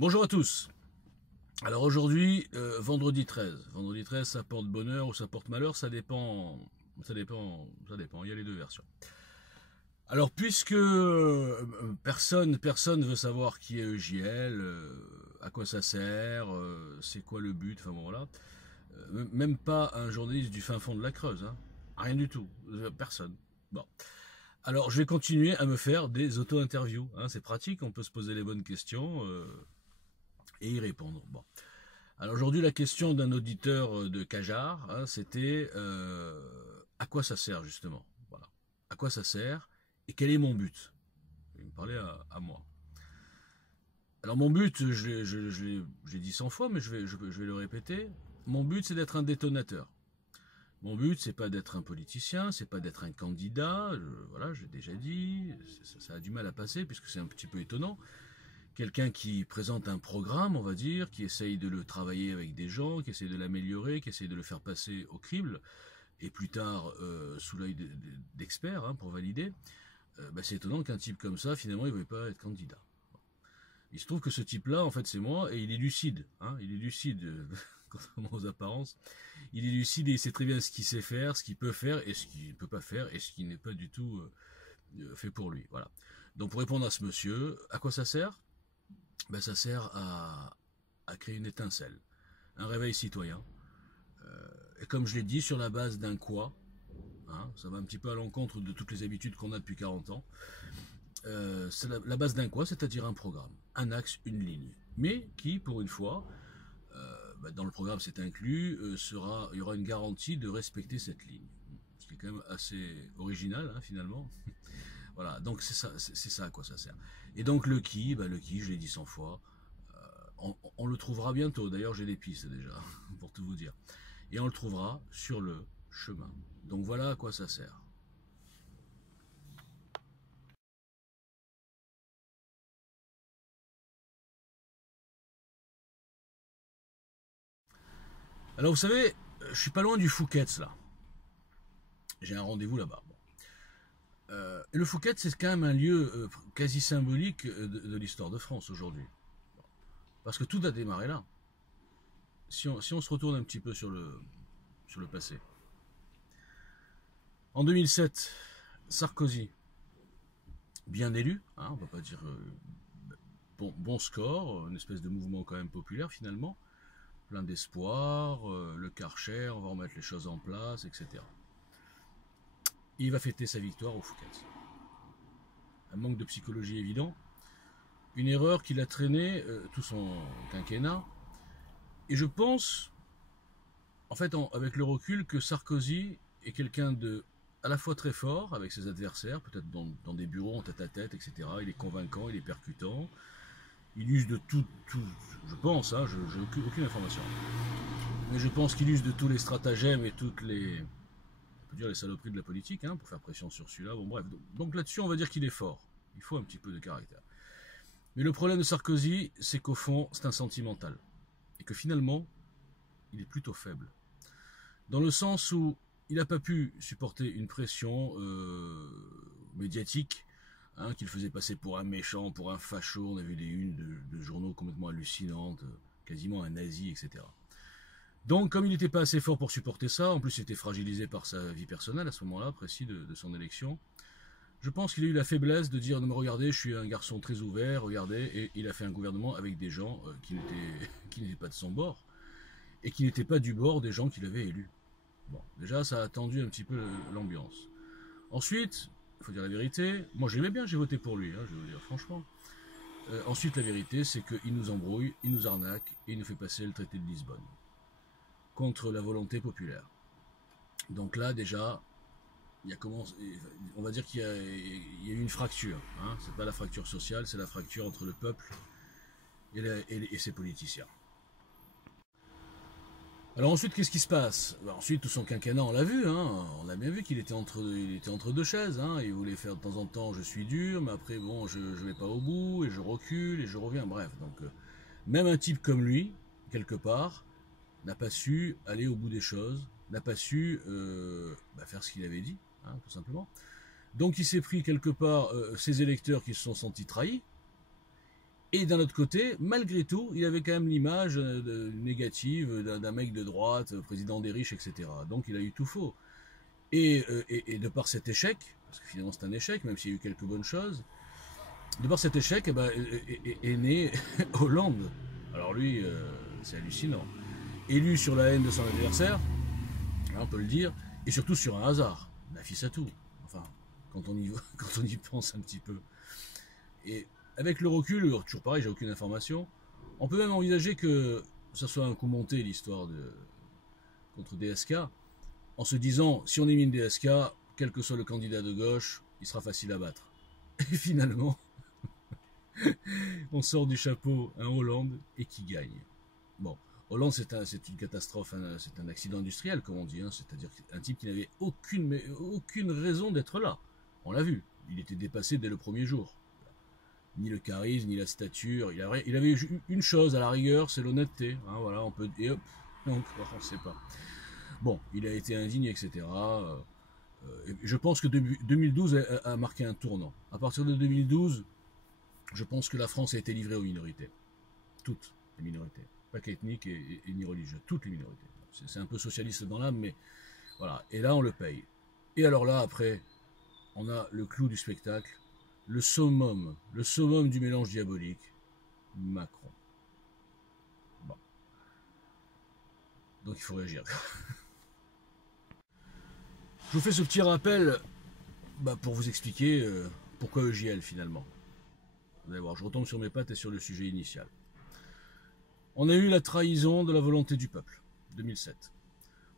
Bonjour à tous. Alors aujourd'hui, vendredi 13. Vendredi 13, ça porte bonheur ou ça porte malheur, ça dépend. Il y a les deux versions. Alors puisque personne veut savoir qui est EJL, à quoi ça sert, c'est quoi le but, enfin bon voilà. Même pas un journaliste du fin fond de la Creuse, hein. Rien du tout, personne. Bon. Alors je vais continuer à me faire des auto-interviews, hein. C'est pratique, on peut se poser les bonnes questions et y répondre. Bon. Alors aujourd'hui, la question d'un auditeur de Cajar, hein, c'était à quoi ça sert justement. Voilà. À quoi ça sert et quel est mon but. Il me parlait à moi. Alors mon but, je l'ai dit 100 fois, mais je vais le répéter. Mon but, c'est d'être un détonateur. Mon but, c'est pas d'être un politicien, c'est pas d'être un candidat. Voilà, j'ai déjà dit. Ça a du mal à passer puisque c'est un petit peu étonnant. Quelqu'un qui présente un programme, on va dire, qui essaye de le travailler avec des gens, qui essaye de l'améliorer, qui essaye de le faire passer au crible, et plus tard sous l'œil d'experts hein, pour valider, c'est étonnant qu'un type comme ça, finalement, il ne veuille pas être candidat. Il se trouve que ce type-là, en fait, c'est moi, et il est lucide. Hein, il est lucide, contrairement aux apparences. Il est lucide et il sait très bien ce qu'il sait faire, ce qu'il peut faire, et ce qu'il ne peut pas faire, et ce qui n'est pas du tout fait pour lui. Voilà. Donc pour répondre à ce monsieur, à quoi ça sert ? Ça sert à créer une étincelle, un réveil citoyen. Et comme je l'ai dit, sur la base d'un quoi, hein, ça va un petit peu à l'encontre de toutes les habitudes qu'on a depuis 40 ans, c'est la base d'un quoi, c'est-à-dire un programme, un axe, une ligne. Mais qui, pour une fois, dans le programme c'est inclus, il y aura une garantie de respecter cette ligne. Ce qui est quand même assez original, hein, finalement. Voilà, donc c'est ça à quoi ça sert. Et donc le qui, je l'ai dit 100 fois, on le trouvera bientôt. D'ailleurs, j'ai des pistes déjà, pour tout vous dire. Et on le trouvera sur le chemin. Donc voilà à quoi ça sert. Alors vous savez, je suis pas loin du Fouquet's là. J'ai un rendez-vous là-bas. Bon. Et le Fouquet's, c'est quand même un lieu quasi symbolique de l'histoire de France aujourd'hui. Parce que tout a démarré là. Si on se retourne un petit peu sur le passé. En 2007, Sarkozy, bien élu, hein, on ne va pas dire bon score, une espèce de mouvement quand même populaire finalement, plein d'espoir, le Karcher, on va remettre les choses en place, etc. Et il va fêter sa victoire au Fouquet's. Un manque de psychologie évident, une erreur qu'il a traîné tout son quinquennat, et je pense, en fait, avec le recul, que Sarkozy est quelqu'un de à la fois très fort avec ses adversaires, peut-être dans des bureaux en tête à tête, etc. Il est convaincant, il est percutant, il use de tout je pense, hein, je n'ai aucune information, mais je pense qu'il use de tous les stratagèmes et toutes les, on peut dire les saloperies de la politique, hein, pour faire pression sur celui-là. Bon bref, donc là-dessus on va dire qu'il est fort. Il faut un petit peu de caractère. Mais le problème de Sarkozy, c'est qu'au fond, c'est un sentimental. Et que finalement, il est plutôt faible. Dans le sens où il n'a pas pu supporter une pression médiatique, hein, qu'il faisait passer pour un méchant, pour un facho. On a vu des unes de journaux complètement hallucinantes, quasiment un nazi, etc. Donc, comme il n'était pas assez fort pour supporter ça, en plus il était fragilisé par sa vie personnelle à ce moment-là, précis de son élection, je pense qu'il a eu la faiblesse de dire, non mais regardez, je suis un garçon très ouvert, regardez, et il a fait un gouvernement avec des gens qui n'étaient pas de son bord, et qui n'étaient pas du bord des gens qu'il avait élus. Bon, déjà ça a tendu un petit peu l'ambiance. Ensuite, il faut dire la vérité, moi j'aimais bien, j'ai voté pour lui, hein, je vais vous dire franchement. Ensuite la vérité c'est qu'il nous embrouille, il nous arnaque, et il nous fait passer le traité de Lisbonne, contre la volonté populaire. Donc là déjà, on va dire qu'il y a eu une fracture, hein. C'est pas la fracture sociale, c'est la fracture entre le peuple et ses politiciens. Alors ensuite, qu'est-ce qui se passe ? Ensuite, tout son quinquennat, on l'a vu, hein, on a bien vu qu'il était entre deux chaises, hein, il voulait faire de temps en temps, je suis dur, mais après, bon, je vais pas au bout, et je recule, et je reviens, bref. Donc, même un type comme lui, quelque part, n'a pas su aller au bout des choses, n'a pas su faire ce qu'il avait dit, hein, tout simplement. Donc il s'est pris quelque part ses électeurs qui se sont sentis trahis, Et d'un autre côté, malgré tout, il avait quand même l'image négative d'un mec de droite, président des riches, etc. Donc il a eu tout faux. Et de par cet échec, parce que finalement c'est un échec, même s'il y a eu quelques bonnes choses, de par cet échec, eh ben, est né Hollande. Alors lui, c'est hallucinant. Élu sur la haine de son adversaire, on peut le dire, et surtout sur un hasard. Nafissatou. Enfin, quand on y pense un petit peu. Et avec le recul, toujours pareil, j'ai aucune information, on peut même envisager que ça soit un coup monté l'histoire contre DSK, en se disant, si on élimine DSK, quel que soit le candidat de gauche, il sera facile à battre. Et finalement, on sort du chapeau un Hollande et qui gagne. Bon, Hollande c'est une catastrophe, c'est un accident industriel comme on dit, c'est-à-dire un type qui n'avait aucune raison d'être là. On l'a vu, il était dépassé dès le premier jour. Ni le charisme, ni la stature, il avait une chose à la rigueur, c'est l'honnêteté. Voilà, on peut, et hop, encore, on ne sait pas. Bon, il a été indigne, etc. Je pense que 2012 a marqué un tournant. À partir de 2012, je pense que la France a été livrée aux minorités. Toutes les minorités. Pas qu'ethniques et ni religieuses. Toutes les minorités. C'est un peu socialiste dans l'âme, mais voilà. Et là, on le paye. Et alors là, après, on a le clou du spectacle, le summum du mélange diabolique, Macron. Bon. Donc il faut réagir. Je vous fais ce petit rappel pour vous expliquer pourquoi EJL finalement. Vous allez voir, je retombe sur mes pattes et sur le sujet initial. On a eu la trahison de la volonté du peuple, 2007.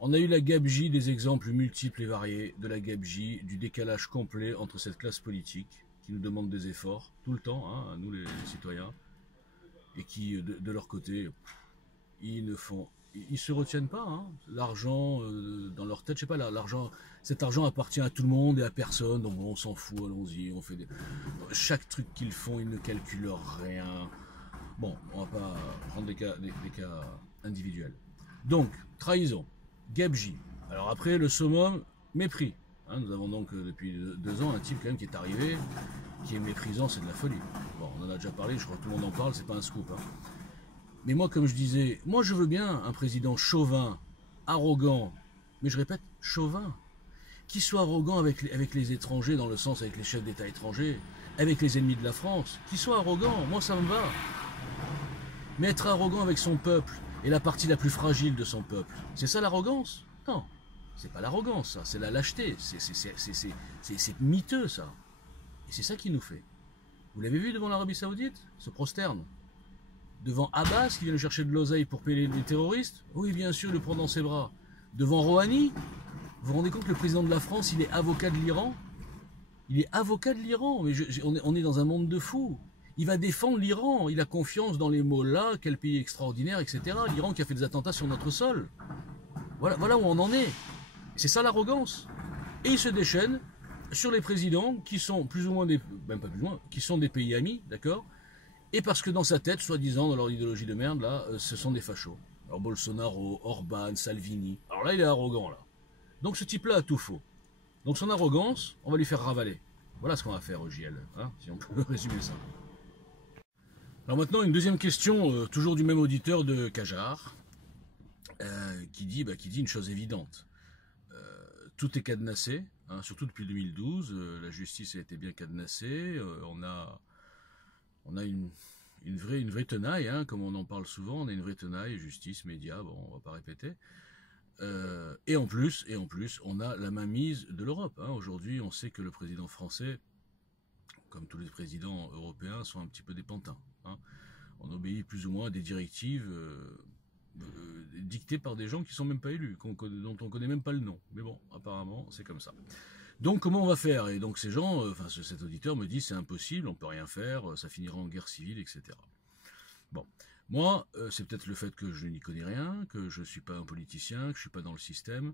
On a eu la gabegie des exemples multiples et variés, de la gabegie, du décalage complet entre cette classe politique qui nous demande des efforts tout le temps, à nous les citoyens, et qui, de leur côté, ils se retiennent pas. L'argent dans leur tête, je sais pas, cet argent appartient à tout le monde et à personne, donc on s'en fout, allons-y, on fait chaque truc qu'ils font, ils ne calculent rien. Bon, on va pas prendre des cas individuels. Donc, trahison, gabegie. Alors après, le summum, mépris. Nous avons donc depuis 2 ans un type quand même qui est arrivé, qui est méprisant, c'est de la folie. Bon, on en a déjà parlé, je crois que tout le monde en parle, c'est pas un scoop. Mais moi, comme je disais, moi je veux bien un président chauvin, arrogant, mais je répète, chauvin, qui soit arrogant avec les étrangers, dans le sens avec les chefs d'État étrangers, avec les ennemis de la France, qui soit arrogant, moi ça me va. Mais être arrogant avec son peuple, et la partie la plus fragile de son peuple, c'est ça l'arrogance? Non, c'est pas l'arrogance, ça, c'est la lâcheté, c'est miteux ça. Et c'est ça qui nous fait. Vous l'avez vu devant l'Arabie Saoudite, se prosterne devant Abbas qui vient le chercher de l'oseille pour payer les terroristes. Oui, bien sûr, le prend dans ses bras. Devant Rouhani, vous vous rendez compte que le président de la France, il est avocat de l'Iran? Il est avocat de l'Iran, mais on est dans un monde de fous. Il va défendre l'Iran, il a confiance dans les mots là, quel pays extraordinaire, etc. L'Iran qui a fait des attentats sur notre sol. Voilà où on en est. C'est ça l'arrogance. Et il se déchaîne sur les présidents qui sont plus ou moins même pas plus ou moins, qui sont des pays amis, d'accord? Et parce que dans sa tête, soi-disant, dans leur idéologie de merde, là, ce sont des fachos. Alors Bolsonaro, Orban, Salvini. Alors là, il est arrogant, là. Donc ce type-là a tout faux. Donc son arrogance, on va lui faire ravaler. Voilà ce qu'on va faire au JL, si on peut résumer ça. Alors maintenant, une deuxième question, toujours du même auditeur de Cajar, qui dit une chose évidente. Tout est cadenassé, surtout depuis 2012. La justice a été bien cadenassée. On a une vraie tenaille, comme on en parle souvent. On a une vraie tenaille, justice, médias, bon, on va pas répéter. Et en plus, on a la mainmise de l'Europe. Aujourd'hui, on sait que le président français, comme tous les présidents européens, sont un petit peu des pantins. On obéit plus ou moins à des directives dictées par des gens qui sont même pas élus, dont on connaît même pas le nom. Mais bon, apparemment, c'est comme ça. Donc comment on va faire? Et donc ces gens, cet auditeur me dit c'est impossible, on peut rien faire, ça finira en guerre civile, etc. Bon, moi, c'est peut-être le fait que je n'y connais rien, que je ne suis pas un politicien, que je ne suis pas dans le système.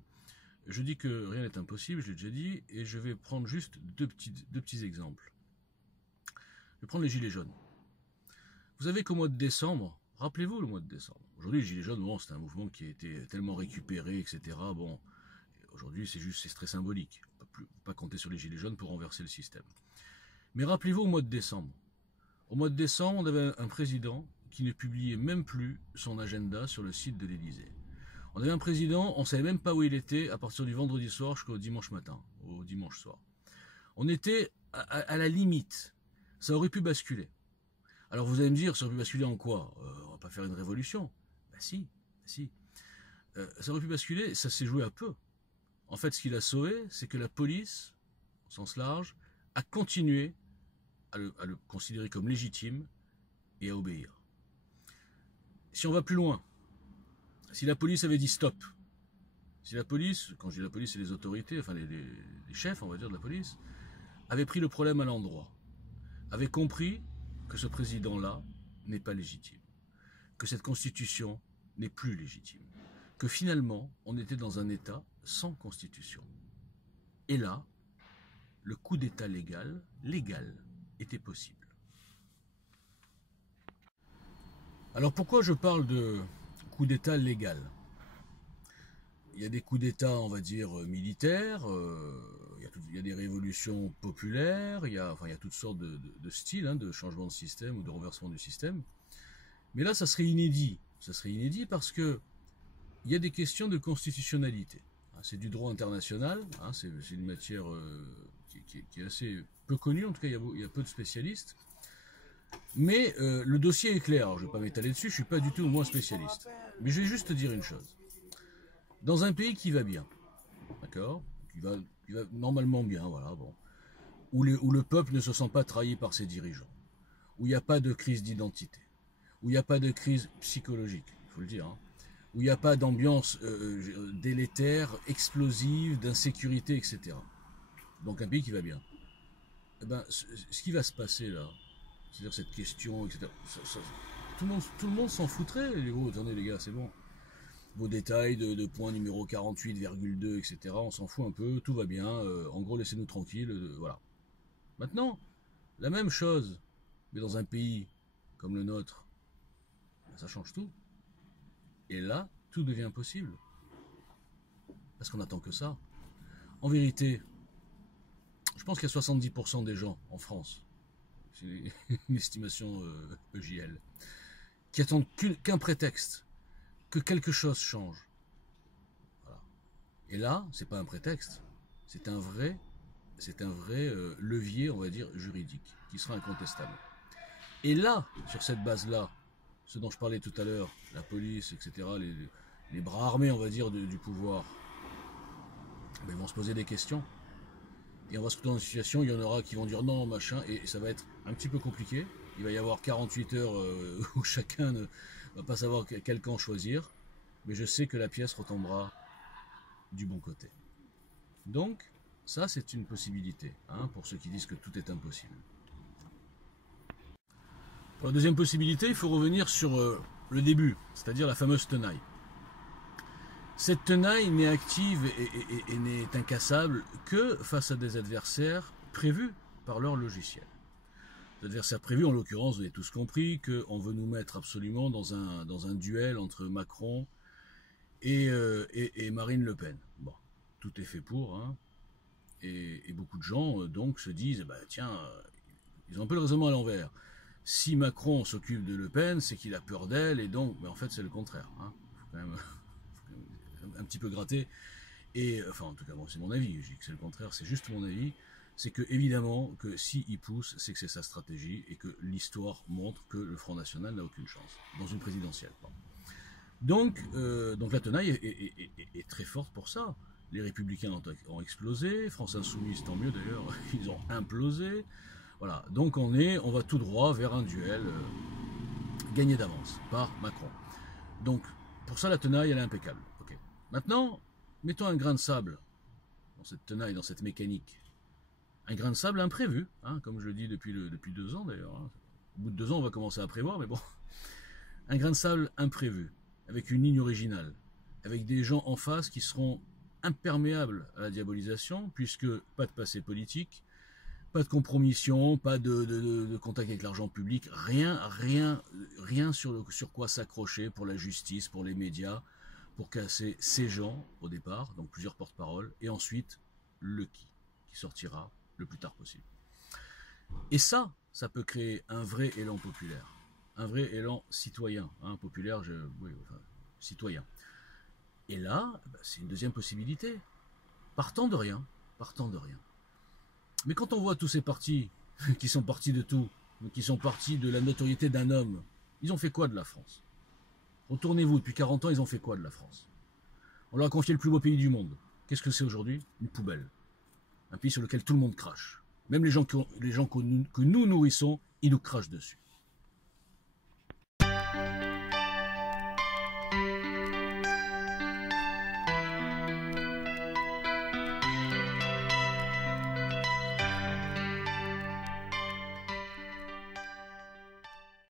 Je dis que rien n'est impossible, je l'ai déjà dit, et je vais prendre juste deux petits exemples. Je vais prendre les Gilets jaunes. Vous savez qu'au mois de décembre, rappelez-vous le mois de décembre. Aujourd'hui, les Gilets jaunes, bon, c'est un mouvement qui a été tellement récupéré, etc. Bon, aujourd'hui, c'est très symbolique. On ne peut pas compter sur les Gilets jaunes pour renverser le système. Mais rappelez-vous au mois de décembre. Au mois de décembre, on avait un président qui ne publiait même plus son agenda sur le site de l'Élysée. On avait un président, on ne savait même pas où il était à partir du vendredi soir jusqu'au dimanche matin, au dimanche soir. On était à la limite. Ça aurait pu basculer. Alors vous allez me dire, ça aurait pu basculer en quoi? On va pas faire une révolution. Ben si, si. Ça aurait pu basculer, ça s'est joué à peu. En fait, ce qui l'a sauvé, c'est que la police, au sens large, a continué à le considérer comme légitime et à obéir. Si on va plus loin, si la police avait dit stop, si la police, quand je dis la police, c'est les autorités, enfin les chefs, on va dire, de la police, avaient pris le problème à l'endroit, avaient compris que ce président-là n'est pas légitime, que cette constitution n'est plus légitime, que finalement, on était dans un État sans constitution. Et là, le coup d'État légal était possible. Alors pourquoi je parle de coup d'État légal? Il y a des coups d'État, on va dire, militaires, il y a des révolutions populaires, il y a toutes sortes de styles, hein, de changement de système ou de renversement du système. Mais là, ça serait inédit. Ça serait inédit parce que il y a des questions de constitutionnalité. C'est du droit international, hein, c'est une matière qui est assez peu connue, en tout cas il y a peu de spécialistes. Mais le dossier est clair, alors, je ne vais pas m'étaler dessus, je ne suis pas du tout moins spécialiste. Mais je vais juste te dire une chose. Dans un pays qui va bien, d'accord, qui va normalement bien, voilà, bon, où le peuple ne se sent pas trahi par ses dirigeants, où il n'y a pas de crise d'identité, où il n'y a pas de crise psychologique, il faut le dire, hein, où il n'y a pas d'ambiance délétère, explosive, d'insécurité, etc. Donc un pays qui va bien. Eh ben, ce qui va se passer là, c'est-à-dire cette question, etc. Tout le monde s'en foutrait. Oh, attendez les gars, c'est bon. Vos détails de point numéro 48,2, etc. On s'en fout un peu, tout va bien. En gros, laissez-nous tranquilles. Voilà. Maintenant, la même chose, mais dans un pays comme le nôtre, ça change tout. Et là, tout devient possible. Parce qu'on n'attend que ça. En vérité, je pense qu'il y a 70% des gens en France, c'est une estimation EJL, qui attendent qu'un prétexte, que quelque chose change. Voilà. Et là, c'est pas un prétexte, c'est un vrai levier, on va dire, juridique, qui sera incontestable. Et là, sur cette base-là, ce dont je parlais tout à l'heure, la police, etc., les bras armés, on va dire, du pouvoir, ils vont se poser des questions. Et on va se retrouver dans une situation, il y en aura qui vont dire non, machin, et ça va être un petit peu compliqué. Il va y avoir 48 heures où chacun ne va pas savoir quel camp choisir. Mais je sais que la pièce retombera du bon côté. Donc, ça c'est une possibilité, hein, pour ceux qui disent que tout est impossible. Pour la deuxième possibilité, il faut revenir sur le début, c'est-à-dire la fameuse tenaille. Cette tenaille n'est active et n'est incassable que face à des adversaires prévus par leur logiciel. Des adversaires prévus, en l'occurrence, vous avez tous compris qu'on veut nous mettre absolument dans un duel entre Macron et Marine Le Pen. Bon, tout est fait pour, hein, et beaucoup de gens donc se disent, bah, tiens, ils ont un peu le raisonnement à l'envers. Si Macron s'occupe de Le Pen, c'est qu'il a peur d'elle, et donc, mais en fait, c'est le contraire. Hein. Faut quand même un petit peu gratter. Et enfin, en tout cas, bon, c'est mon avis. Je dis que c'est le contraire, c'est juste mon avis. C'est que évidemment que s'il pousse, c'est que c'est sa stratégie et que l'histoire montre que le Front National n'a aucune chance dans une présidentielle. Donc la tenaille est très forte pour ça. Les Républicains ont explosé, France Insoumise, tant mieux d'ailleurs, ils ont implosé. Voilà, donc on va tout droit vers un duel gagné d'avance par Macron. Donc pour ça, la tenaille, elle est impeccable. Okay. Maintenant, mettons un grain de sable dans cette tenaille, dans cette mécanique. Un grain de sable imprévu, hein, comme je le dis depuis 2 ans d'ailleurs. Hein. Au bout de 2 ans, on va commencer à prévoir, mais bon. Un grain de sable imprévu, avec une ligne originale, avec des gens en face qui seront imperméables à la diabolisation, puisque pas de passé politique, pas de compromission, pas de contact avec l'argent public, rien sur quoi s'accrocher pour la justice, pour les médias, pour casser ces gens au départ, donc plusieurs porte-paroles, et ensuite le qui sortira le plus tard possible. Et ça, ça peut créer un vrai élan populaire, un vrai élan citoyen, hein, populaire, oui, enfin, citoyen. Et là, c'est une deuxième possibilité. Partant de rien, partant de rien. Mais quand on voit tous ces partis qui sont partis de tout, qui sont partis de la notoriété d'un homme, ils ont fait quoi de la France? Retournez-vous, depuis 40 ans, ils ont fait quoi de la France? On leur a confié le plus beau pays du monde. Qu'est-ce que c'est aujourd'hui? Une poubelle. Un pays sur lequel tout le monde crache. Même les gens que nous nourrissons, ils nous crachent dessus.